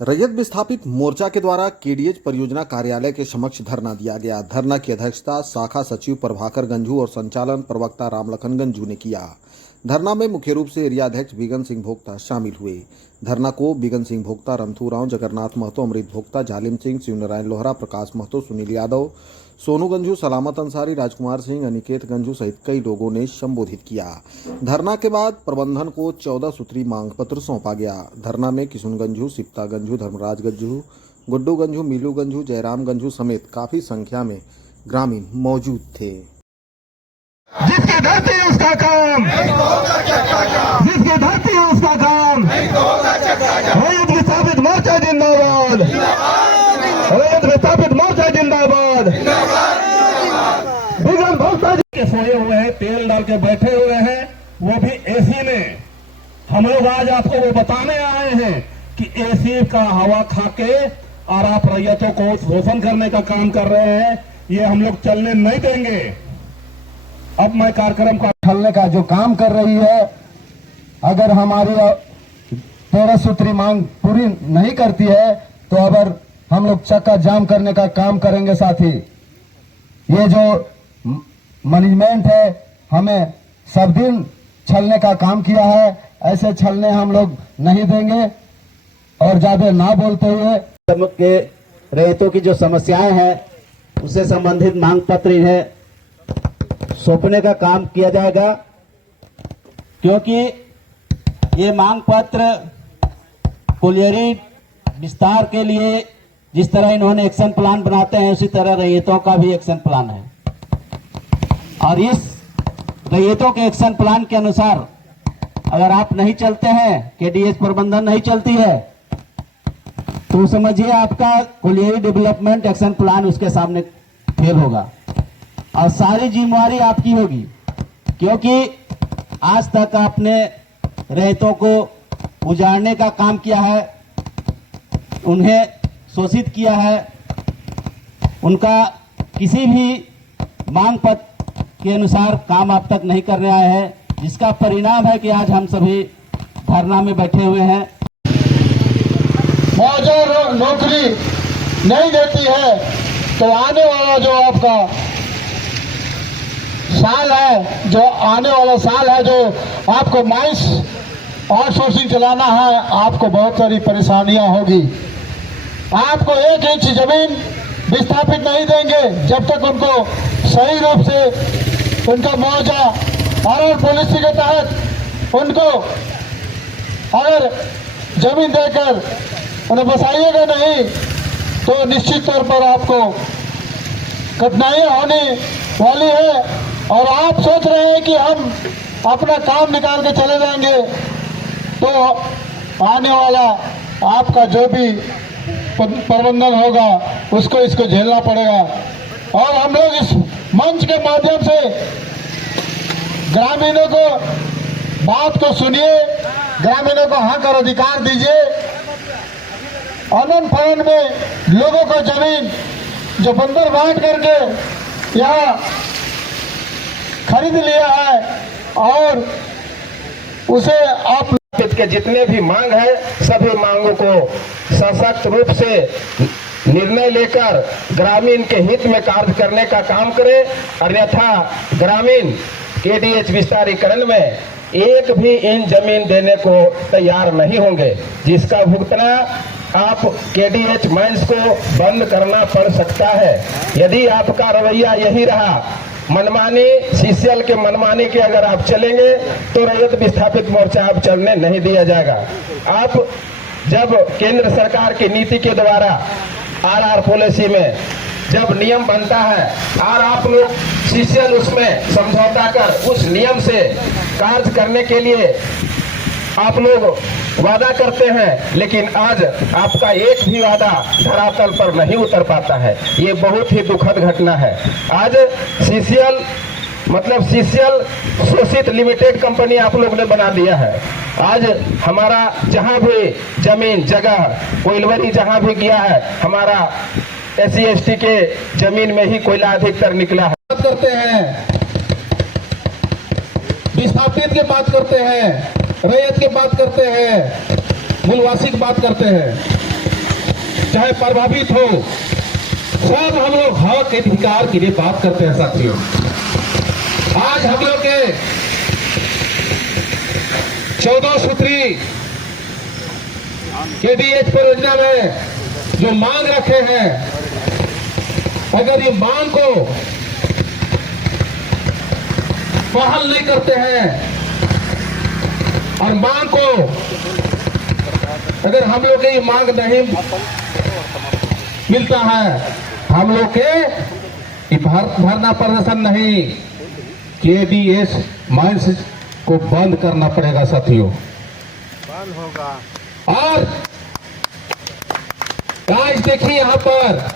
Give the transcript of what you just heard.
रैयत विस्थापित मोर्चा के द्वारा केडीएच परियोजना कार्यालय के समक्ष धरना दिया गया। धरना की अध्यक्षता शाखा सचिव प्रभाकर गंझू और संचालन प्रवक्ता रामलखन गंझू ने किया। धरना में मुख्य रूप से एरिया अध्यक्ष बिगन सिंह भोक्ता शामिल हुए। धरना को बिगन सिंह भोक्ता, रंथू राव, जगन्नाथ महतो, अमृत भोक्ता, जालिम सिंह, शिवनारायण लोहरा, प्रकाश महतो, सुनील यादव, सोनू गंझू, सलामत अंसारी, राजकुमार सिंह, अनिकेत गंझू सहित कई लोगों ने संबोधित किया। धरना के बाद प्रबंधन को 14 सूत्री मांग पत्र सौंपा गया। धरना में किशुन गंझू, सिप्ता गंझू, धर्मराज गंझू, गुड्डू गंझू, मीलू गंझू, जयराम गंझू समेत काफी संख्या में ग्रामीण मौजूद थे। जिसकी धरती है उसका काम, जिसकी धरती है उसका काम। रैयत विस्थापित मोर्चा जिंदाबाद, रैयत विस्थापित मोर्चा जिंदाबाद। बिगन भोक्ता जी के सोए हुए हैं, तेल डाल के बैठे हुए हैं, वो भी एसी में। हम लोग आज आपको वो बताने आए हैं कि एसी का हवा खा के और आप रैयतों को शोषण करने का काम कर रहे हैं, ये हम लोग चलने नहीं देंगे। अब मैं कार्यक्रम का ठलने का जो काम कर रही है, अगर हमारी 13 सूत्री मांग पूरी नहीं करती है तो अगर हम लोग चक्का जाम करने का काम करेंगे। साथी, ये जो मैनेजमेंट है हमें सब दिन छलने का काम किया है, ऐसे छलने हम लोग नहीं देंगे। और ज्यादा ना बोलते हुए के रैयतों की जो समस्याएं हैं उससे संबंधित मांग पत्र इन्हें सौंपने का काम किया जाएगा, क्योंकि ये मांग पत्र कोलियरी विस्तार के लिए जिस तरह इन्होंने एक्शन प्लान बनाते हैं उसी तरह रैयतों का भी एक्शन प्लान है। और इस रैयतों के एक्शन प्लान के अनुसार अगर आप नहीं चलते हैं, केडीएच प्रबंधन नहीं चलती है, तो समझिए आपका कोलियरी डेवलपमेंट एक्शन प्लान उसके सामने फेल होगा और सारी जिम्मेवारी आपकी होगी, क्योंकि आज तक आपने रैयतों को उजाड़ने का काम किया है, उन्हें शोषित किया है, उनका किसी भी मांग पत्र के अनुसार काम आप तक नहीं करने आए हैं, जिसका परिणाम है कि आज हम सभी धरना में बैठे हुए हैं। मौज और नौकरी नहीं देती है तो आने वाला जो आपका साल है, जो आने वाला साल है, जो आपको माइंस आउटसोर्सिंग चलाना है, आपको बहुत सारी परेशानियां होगी। आपको 1 इंच जमीन विस्थापित नहीं देंगे जब तक उनको सही रूप से उनका मुआवजा और पॉलिसी के तहत उनको अगर जमीन देकर उन्हें बसाइएगा नहीं तो निश्चित तौर पर आपको कठिनाइयां होने वाली है। और आप सोच रहे हैं कि हम अपना काम निकाल के चले जाएंगे, तो आने वाला आपका जो भी प्रबंधन होगा उसको इसको झेलना पड़ेगा। और हम लोग इस मंच के माध्यम से ग्रामीणों को बात को सुनिए, ग्रामीणों को हक और अधिकार दीजिए। आनंद फनन में लोगों को जमीन जो बंदर बांट करके यहाँ खरीद लिया है और उसे आप के जितने भी मांग है सभी मांगों को सशक्त रूप से निर्णय लेकर ग्रामीण के हित में कार्य करने का काम करें। अन्यथा ग्रामीण केडीएच विस्तारीकरण में एक भी इंच जमीन देने को तैयार नहीं होंगे, जिसका भुगतना आप केडीएच माइंस को बंद करना पड़ सकता है। यदि आपका रवैया यही रहा, मनमानी सीसीएल के मनमानी के अगर आप चलेंगे तो रैयत विस्थापित मोर्चा आप चलने नहीं दिया जाएगा। आप जब केंद्र सरकार की नीति के द्वारा आरआर पॉलिसी में जब नियम बनता है और आप लोग सीसीएल उसमें समझौता कर उस नियम से कार्य करने के लिए आप लोग वादा करते हैं, लेकिन आज आपका एक भी वादा धरातल पर नहीं उतर पाता है। ये बहुत ही दुखद घटना है। आज सीसीएल मतलब सीसीएल शोषित लिमिटेड कंपनी आप लोग ने बना दिया है। आज हमारा जहां भी जमीन जगह कोयलवरी जहां भी गया है, हमारा SC ST के जमीन में ही कोयला अधिकतर निकला है। बात करते हैं, विस्थापित की बात करते हैं, रैयत की बात करते हैं, मूलवासी की बात करते हैं। चाहे प्रभावित हो, सब हम लोग हक के अधिकार के लिए बात करते हैं साथियों। आज हम लोग के 14 सूत्री केडीएच परियोजना में जो मांग रखे हैं, अगर ये मांग को बहाल नहीं करते हैं और मांग को अगर हम लोग के ये मांग नहीं मिलता है, हम लोग के धरना प्रदर्शन नहीं, केडीएच माइंस को बंद करना पड़ेगा साथियों। बंद होगा। और आज देखिए यहाँ पर